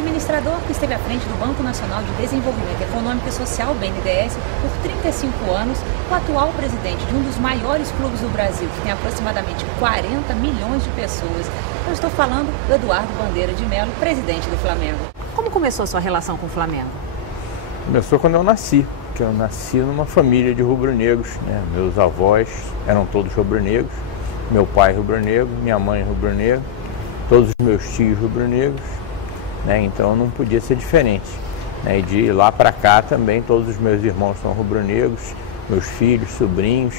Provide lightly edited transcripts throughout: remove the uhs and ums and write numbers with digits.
administrador que esteve à frente do Banco Nacional de Desenvolvimento Econômico e Social, BNDES, por 35 anos, o atual presidente de um dos maiores clubes do Brasil, que tem aproximadamente 40 milhões de pessoas. Eu estou falando do Eduardo Bandeira de Mello, presidente do Flamengo. Como começou a sua relação com o Flamengo? Começou quando eu nasci, porque eu nasci numa família de rubro-negros, né? Meus avós eram todos rubro-negros, meu pai rubro-negro, minha mãe rubro-negra, todos os meus tios rubro-negros, né? Então não podia ser diferente, né? E de lá para cá também todos os meus irmãos são rubro-negros, meus filhos, sobrinhos,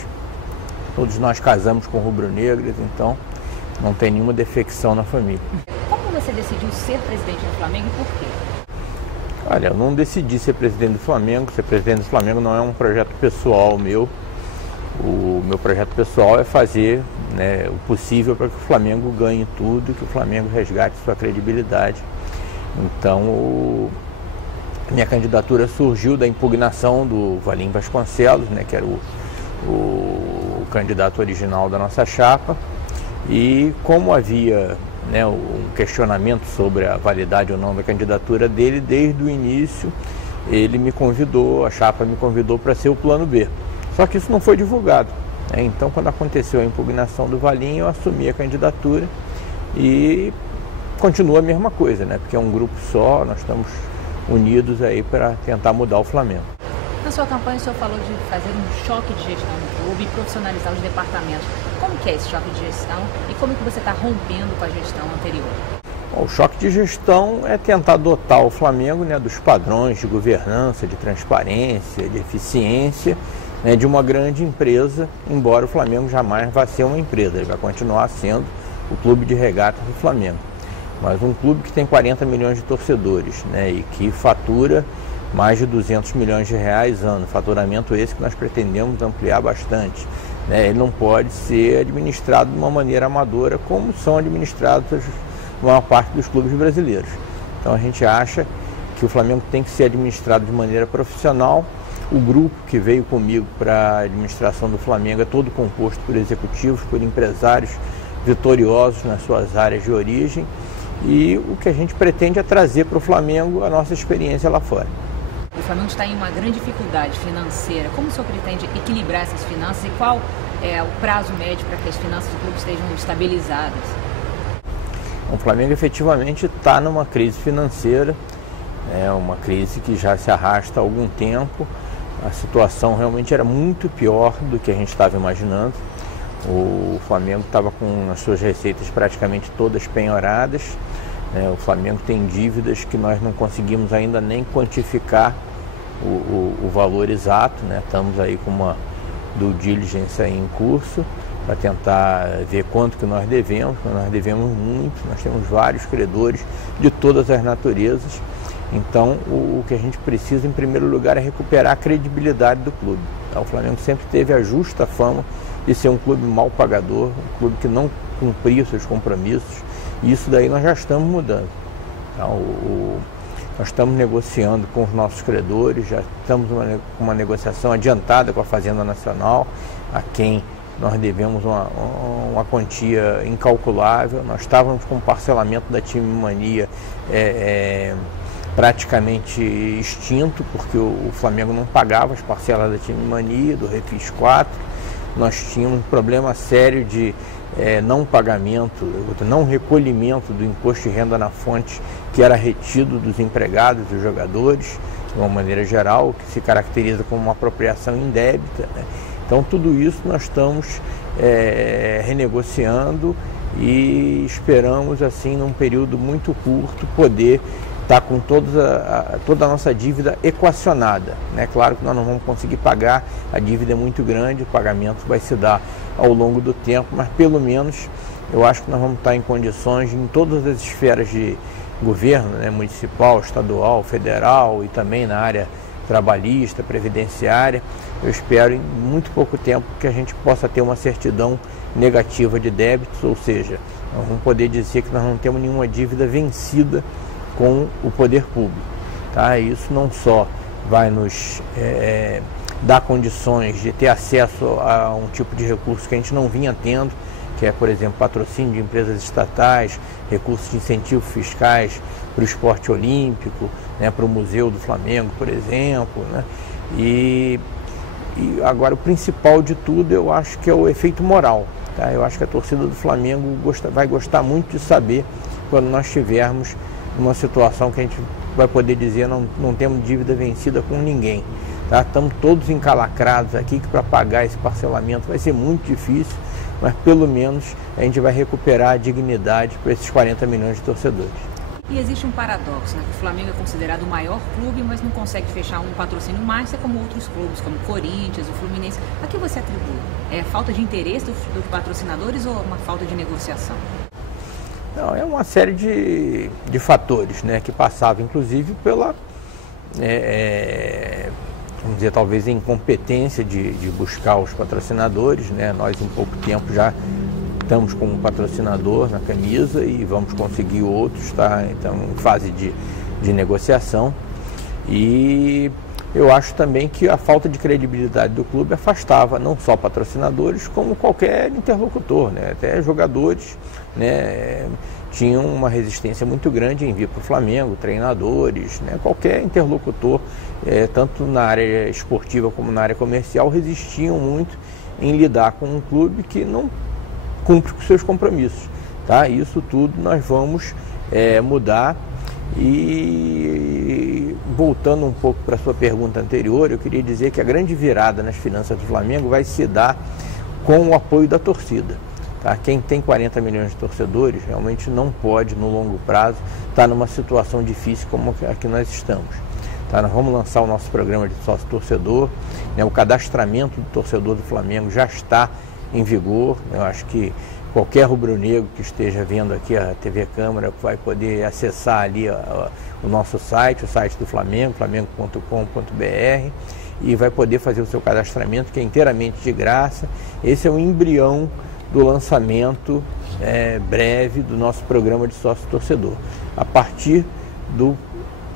todos nós casamos com rubro-negros, então não tem nenhuma defecção na família. Como você decidiu ser presidente do Flamengo e por quê? Olha, eu não decidi ser presidente do Flamengo. Ser presidente do Flamengo não é um projeto pessoal meu. O meu projeto pessoal é fazer, né, o possível para que o Flamengo ganhe tudo, que o Flamengo resgate sua credibilidade. Então, minha candidatura surgiu da impugnação do Valim Vasconcelos, né, que era o candidato original da nossa chapa. E como havia, né, um questionamento sobre a validade ou não da candidatura dele, desde o início ele me convidou, a chapa me convidou para ser o plano B. Só que isso não foi divulgado, né? Então, quando aconteceu a impugnação do Valim, eu assumi a candidatura e continua a mesma coisa, né? Porque é um grupo só, nós estamos unidos aí para tentar mudar o Flamengo. Na sua campanha, o senhor falou de fazer um choque de gestão no clube e profissionalizar os departamentos. Como que é esse choque de gestão e como que você está rompendo com a gestão anterior? O choque de gestão é tentar dotar o Flamengo, né, dos padrões de governança, de transparência, de eficiência, né, de uma grande empresa, embora o Flamengo jamais vá ser uma empresa, ele vai continuar sendo o clube de regatas do Flamengo. Mas um clube que tem 40 milhões de torcedores, né, e que fatura mais de 200 milhões de reais ano, faturamento esse que nós pretendemos ampliar bastante, né? Ele não pode ser administrado de uma maneira amadora como são administrados a maior parte dos clubes brasileiros. Então a gente acha que o Flamengo tem que ser administrado de maneira profissional. O grupo que veio comigo para a administração do Flamengo é todo composto por executivos, por empresários vitoriosos nas suas áreas de origem, e o que a gente pretende é trazer para o Flamengo a nossa experiência lá fora. O Flamengo está em uma grande dificuldade financeira. Como o senhor pretende equilibrar essas finanças e qual é o prazo médio para que as finanças do clube estejam estabilizadas? O Flamengo efetivamente está numa crise financeira, é uma crise que já se arrasta há algum tempo. A situação realmente era muito pior do que a gente estava imaginando. O Flamengo estava com as suas receitas praticamente todas penhoradas. O Flamengo tem dívidas que nós não conseguimos ainda nem quantificar o valor exato, né? Estamos aí com uma due diligence aí em curso para tentar ver quanto que nós devemos muito, nós temos vários credores de todas as naturezas. Então o que a gente precisa em primeiro lugar é recuperar a credibilidade do clube. O Flamengo sempre teve a justa fama de ser um clube mal pagador, um clube que não cumpria seus compromissos, e isso daí nós já estamos mudando. Então, nós estamos negociando com os nossos credores, já estamos com uma negociação adiantada com a Fazenda Nacional, a quem nós devemos uma quantia incalculável. Nós estávamos com o parcelamento da Time Mania praticamente extinto, porque o Flamengo não pagava as parcelas da Time Mania, do Refis 4. Nós tínhamos um problema sério de não pagamento, não recolhimento do imposto de renda na fonte, que era retido dos empregados, dos jogadores, de uma maneira geral, que se caracteriza como uma apropriação indébita, né? Então tudo isso nós estamos renegociando e esperamos, assim, num período muito curto, poder estar com toda a nossa dívida equacionada, né? Claro que nós não vamos conseguir pagar, a dívida é muito grande, o pagamento vai se dar ao longo do tempo, mas pelo menos eu acho que nós vamos estar em condições, em todas as esferas de governo, né? Municipal, estadual, federal e também na área trabalhista, previdenciária, eu espero em muito pouco tempo que a gente possa ter uma certidão negativa de débitos, ou seja, nós vamos poder dizer que nós não temos nenhuma dívida vencida com o poder público, tá? Isso não só vai nos dar condições de ter acesso a um tipo de recurso que a gente não vinha tendo, que é, por exemplo, patrocínio de empresas estatais, recursos de incentivo fiscais para o esporte olímpico, né, para o Museu do Flamengo, por exemplo, né? E agora o principal de tudo eu acho que é o efeito moral. Tá? Eu acho que a torcida do Flamengo vai gostar muito de saber quando nós estivermos numa situação que a gente vai poder dizer não temos dívida vencida com ninguém. Tá? Estamos todos encalacrados aqui, que para pagar esse parcelamento vai ser muito difícil, mas pelo menos a gente vai recuperar a dignidade para esses 40 milhões de torcedores. E existe um paradoxo, né? O Flamengo é considerado o maior clube, mas não consegue fechar um patrocínio master como outros clubes, como o Corinthians, o Fluminense. A que você atribui? É falta de interesse dos patrocinadores ou uma falta de negociação? Não, é uma série de fatores, né, que passavam inclusive pela, vamos dizer, talvez a incompetência de buscar os patrocinadores, né? Nós em pouco tempo já estamos com um patrocinador na camisa e vamos conseguir outros, tá? Então, em fase de negociação. E eu acho também que a falta de credibilidade do clube afastava não só patrocinadores, como qualquer interlocutor, né? Até jogadores, né, tinham uma resistência muito grande em vir para o Flamengo, treinadores, né? Qualquer interlocutor, tanto na área esportiva como na área comercial, resistiam muito em lidar com um clube que não cumpre com seus compromissos, tá? Isso tudo nós vamos mudar. E voltando um pouco para a sua pergunta anterior, eu queria dizer que a grande virada nas finanças do Flamengo vai se dar com o apoio da torcida, tá? Quem tem 40 milhões de torcedores realmente não pode, no longo prazo, estar numa situação difícil como a que nós estamos. Tá? Nós vamos lançar o nosso programa de sócio-torcedor, né? O cadastramento do torcedor do Flamengo já está em vigor. Eu acho que qualquer rubro-negro que esteja vendo aqui a TV Câmara vai poder acessar ali o nosso site, o site do Flamengo, flamengo.com.br, e vai poder fazer o seu cadastramento, que é inteiramente de graça. Esse é o embrião do lançamento breve do nosso programa de sócio-torcedor. A partir do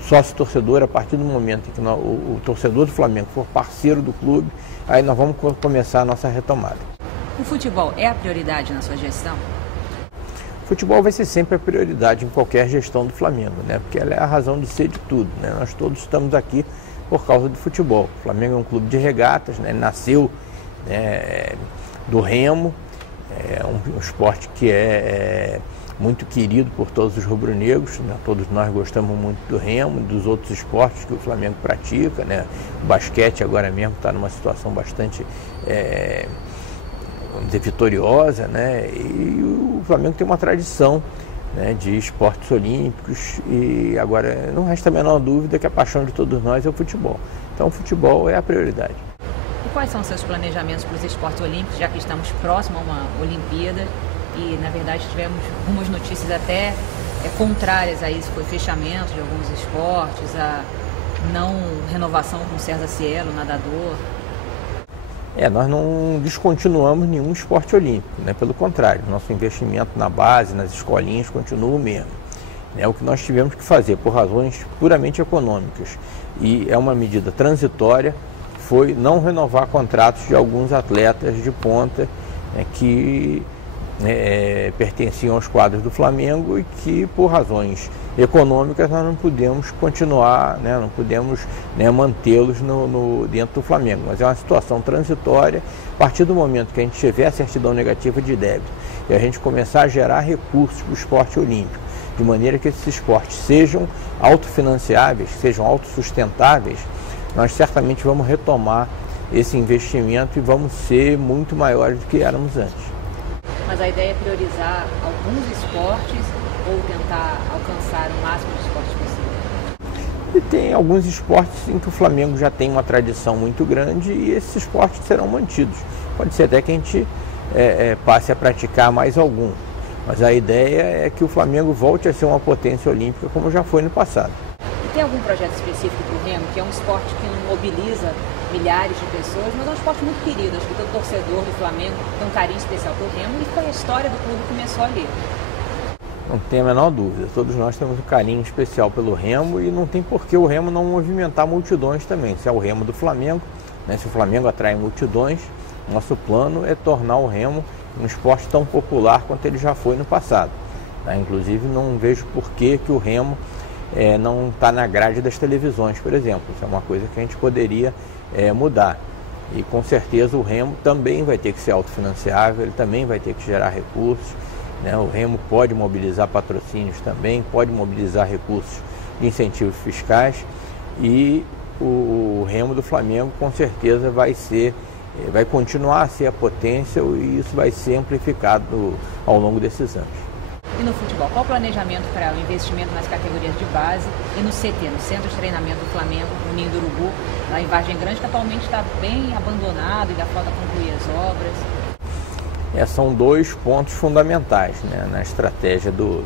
sócio-torcedor, a partir do momento em que o torcedor do Flamengo for parceiro do clube, aí nós vamos começar a nossa retomada. O futebol é a prioridade na sua gestão? O futebol vai ser sempre a prioridade em qualquer gestão do Flamengo, né? Porque ela é a razão de ser de tudo, né? Nós todos estamos aqui por causa do futebol. O Flamengo é um clube de regatas, né? Nasceu, né, do remo, é um esporte que é muito querido por todos os rubro-negros, né? Todos nós gostamos muito do remo, dos outros esportes que o Flamengo pratica, né? O basquete agora mesmo está numa situação bastante vamos dizer, vitoriosa, né? E o Flamengo tem uma tradição, né, de esportes olímpicos, e agora não resta a menor dúvida que a paixão de todos nós é o futebol. Então o futebol é a prioridade. E quais são os seus planejamentos para os esportes olímpicos, já que estamos próximo a uma Olimpíada e, na verdade, tivemos algumas notícias até contrárias a isso, foi fechamento de alguns esportes, a não renovação com o César Cielo, nadador. Nós não descontinuamos nenhum esporte olímpico, né? Pelo contrário, nosso investimento na base, nas escolinhas, continua o mesmo. O que nós tivemos que fazer por razões puramente econômicas, e é uma medida transitória, foi não renovar contratos de alguns atletas de ponta, né, que pertenciam aos quadros do Flamengo e que, por razões econômicas, nós não podemos continuar, né, não podemos, né, mantê-los dentro do Flamengo. Mas é uma situação transitória. A partir do momento que a gente tiver a certidão negativa de débito e a gente começar a gerar recursos para o esporte olímpico, de maneira que esses esportes sejam autofinanciáveis, sejam autossustentáveis, nós certamente vamos retomar esse investimento e vamos ser muito maiores do que éramos antes. Mas a ideia é priorizar alguns esportes ou tentar alcançar o máximo de esportes possível? E tem alguns esportes em que o Flamengo já tem uma tradição muito grande e esses esportes serão mantidos. Pode ser até que a gente passe a praticar mais algum. Mas a ideia é que o Flamengo volte a ser uma potência olímpica como já foi no passado. E tem algum projeto específico para o remo, que é um esporte que não mobiliza milhares de pessoas, mas é um esporte muito querido? Acho que todo torcedor do Flamengo tem um carinho especial pelo remo e foi a história do clube que começou ali. Não tem a menor dúvida, todos nós temos um carinho especial pelo remo e não tem por que o remo não movimentar multidões também. Se é o remo do Flamengo, né, se o Flamengo atrai multidões, nosso plano é tornar o remo um esporte tão popular quanto ele já foi no passado. Tá? Inclusive não vejo por que o remo não está na grade das televisões, por exemplo. Isso é uma coisa que a gente poderia mudar. E com certeza o remo também vai ter que ser autofinanciável, ele também vai ter que gerar recursos, né? O remo pode mobilizar patrocínios também, pode mobilizar recursos de incentivos fiscais, e o remo do Flamengo com certeza vai continuar a ser a potência, e isso vai ser amplificado ao longo desses anos. E no futebol, qual o planejamento para o investimento nas categorias de base e no CT, no Centro de Treinamento do Flamengo, no Ninho do Urubu, lá em Vargem Grande, que atualmente está bem abandonado e ainda falta concluir as obras? São dois pontos fundamentais, né, na estratégia do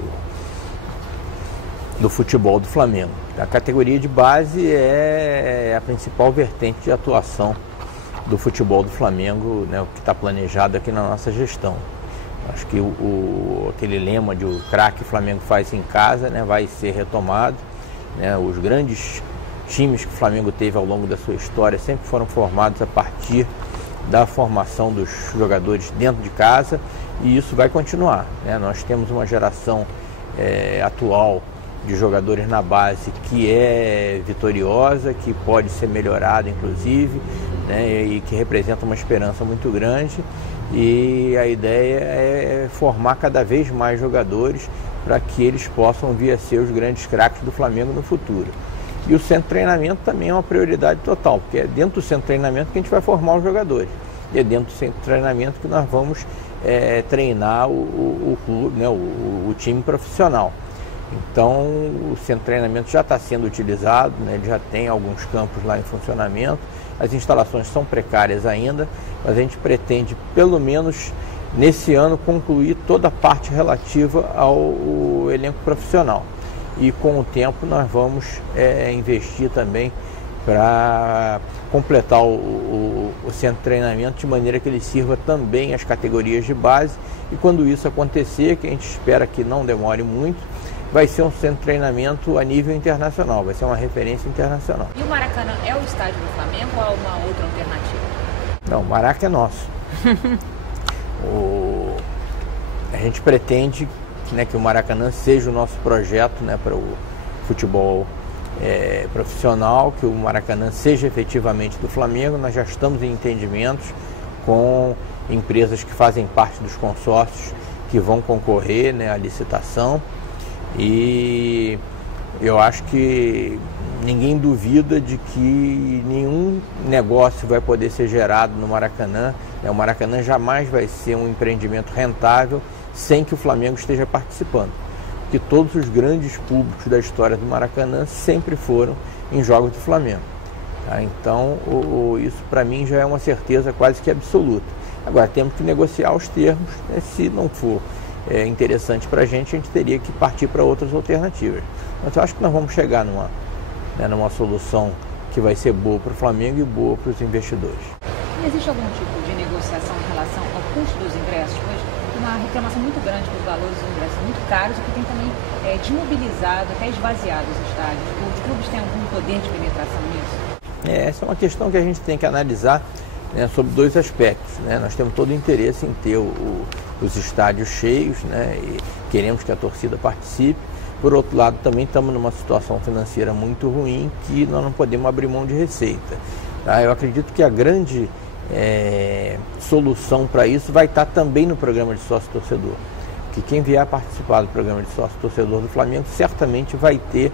futebol do Flamengo. A categoria de base é a principal vertente de atuação do futebol do Flamengo, né, o que está planejado aqui na nossa gestão. Acho que aquele lema de o craque Flamengo faz em casa, né, vai ser retomado. Né, os grandes times que o Flamengo teve ao longo da sua história sempre foram formados a partir da formação dos jogadores dentro de casa, e isso vai continuar. Né? Nós temos uma geração atual de jogadores na base que é vitoriosa, que pode ser melhorada inclusive, né, e que representa uma esperança muito grande. E a ideia é formar cada vez mais jogadores para que eles possam vir a ser os grandes craques do Flamengo no futuro. E o centro de treinamento também é uma prioridade total, porque é dentro do centro de treinamento que a gente vai formar os jogadores. E é dentro do centro de treinamento que nós vamos treinar o clube, né, o time profissional. Então o centro de treinamento já está sendo utilizado, né, ele já tem alguns campos lá em funcionamento. As instalações são precárias ainda, mas a gente pretende, pelo menos nesse ano, concluir toda a parte relativa ao elenco profissional. E com o tempo nós vamos investir também para completar o centro de treinamento de maneira que ele sirva também às categorias de base. E quando isso acontecer, que a gente espera que não demore muito, vai ser um centro de treinamento a nível internacional, vai ser uma referência internacional. E o Maracanã é o estádio do Flamengo ou é uma outra alternativa? Não, o Maraca é nosso. A gente pretende, né, que o Maracanã seja o nosso projeto, né, para o futebol profissional, que o Maracanã seja efetivamente do Flamengo. Nós já estamos em entendimentos com empresas que fazem parte dos consórcios que vão concorrer, né, à licitação. E eu acho que ninguém duvida de que nenhum negócio vai poder ser gerado no Maracanã. O Maracanã jamais vai ser um empreendimento rentável sem que o Flamengo esteja participando. Porque todos os grandes públicos da história do Maracanã sempre foram em jogos do Flamengo. Tá? Então isso para mim já é uma certeza quase que absoluta. Agora temos que negociar os termos, né? Se não for interessante para a gente teria que partir para outras alternativas. Mas eu acho que nós vamos chegar numa solução que vai ser boa para o Flamengo e boa para os investidores. E existe algum tipo de negociação em relação ao custo dos ingressos? Pois tem uma reclamação muito grande que os valores dos ingressos são muito caros e que tem também desmobilizado, até esvaziado os estádios. Os clubes têm algum poder de penetração nisso? Essa é uma questão que a gente tem que analisar, né, sobre dois aspectos. Né? Nós temos todo o interesse em ter os estádios cheios, né, e queremos que a torcida participe. Por outro lado, também estamos numa situação financeira muito ruim que nós não podemos abrir mão de receita. Tá? Eu acredito que a grande solução para isso vai estar também no programa de sócio-torcedor. Que quem vier participar do programa de sócio-torcedor do Flamengo certamente vai ter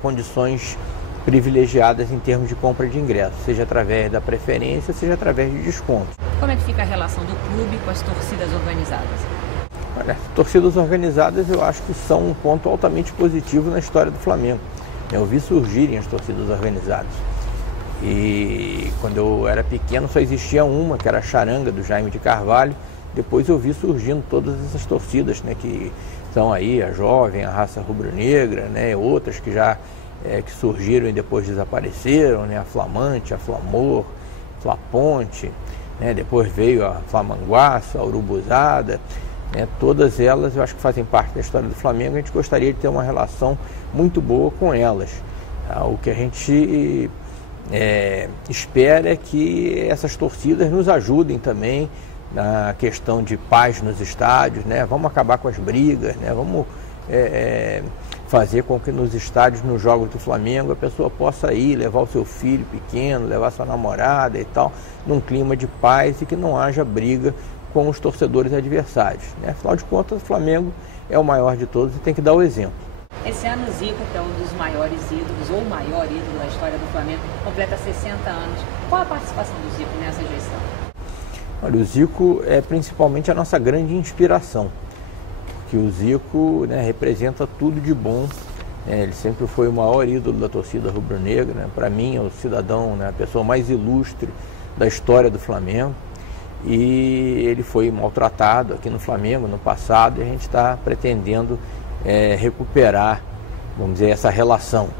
condições privilegiadas em termos de compra de ingressos, seja através da preferência, seja através de descontos. Como é que fica a relação do clube com as torcidas organizadas? Olha, torcidas organizadas eu acho que são um ponto altamente positivo na história do Flamengo. Eu vi surgirem as torcidas organizadas. E quando eu era pequeno só existia uma, que era a Charanga, do Jaime de Carvalho. Depois eu vi surgindo todas essas torcidas, né, que estão aí, a Jovem, a Raça Rubro-Negra, né, outras que já que surgiram e depois desapareceram, né, a Flamante, a Flamor, Flaponte, né, depois veio a Flamanguaça, a Urubuzada, né, todas elas eu acho que fazem parte da história do Flamengo. A gente gostaria de ter uma relação muito boa com elas. Tá? O que a gente espera é que essas torcidas nos ajudem também na questão de paz nos estádios, né? Vamos acabar com as brigas, né? Vamos fazer com que nos estádios, nos jogos do Flamengo, a pessoa possa ir, levar o seu filho pequeno, levar sua namorada e tal, num clima de paz e que não haja briga com os torcedores adversários, né? Afinal de contas, o Flamengo é o maior de todos e tem que dar o exemplo. Esse ano o Zico, que é um dos maiores ídolos, ou o maior ídolo da história do Flamengo, completa 60 anos. Qual a participação do Zico nessa gestão? Olha, o Zico é principalmente a nossa grande inspiração, porque o Zico, né, representa tudo de bom, né? Ele sempre foi o maior ídolo da torcida rubro-negra, né? Para mim é o cidadão, né, a pessoa mais ilustre da história do Flamengo, e ele foi maltratado aqui no Flamengo no passado, e a gente está pretendendo recuperar, vamos dizer, essa relação,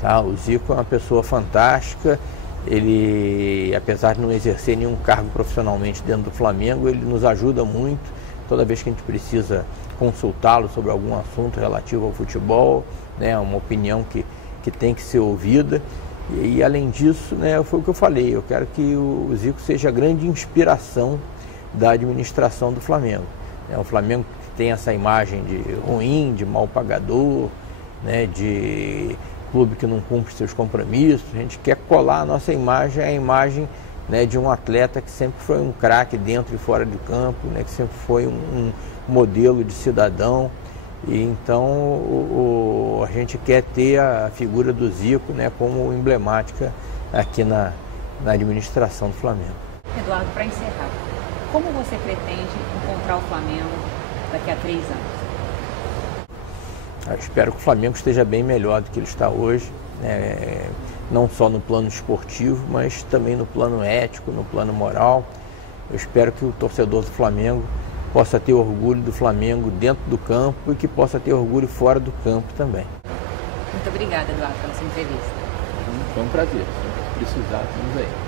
tá? O Zico é uma pessoa fantástica. Ele, apesar de não exercer nenhum cargo profissionalmente dentro do Flamengo, ele nos ajuda muito toda vez que a gente precisa consultá-lo sobre algum assunto relativo ao futebol, né? Uma opinião que tem que ser ouvida. E além disso, né, foi o que eu falei, eu quero que o Zico seja a grande inspiração da administração do Flamengo. O Flamengo tem essa imagem de ruim, de mal pagador, né, de clube que não cumpre seus compromissos. A gente quer colar a nossa imagem, a imagem, né, de um atleta que sempre foi um craque dentro e fora do campo, né, que sempre foi um modelo de cidadão. E então a gente quer ter a figura do Zico, né, como emblemática aqui na administração do Flamengo. Eduardo, para encerrar, como você pretende encontrar o Flamengo daqui a 3 anos? Eu espero que o Flamengo esteja bem melhor do que ele está hoje, né? Não só no plano esportivo, mas também no plano ético, no plano moral. Eu espero que o torcedor do Flamengo possa ter orgulho do Flamengo dentro do campo e que possa ter orgulho fora do campo também. Muito obrigada, Eduardo, pela sua entrevista. Foi um prazer. Se precisar, estamos aí.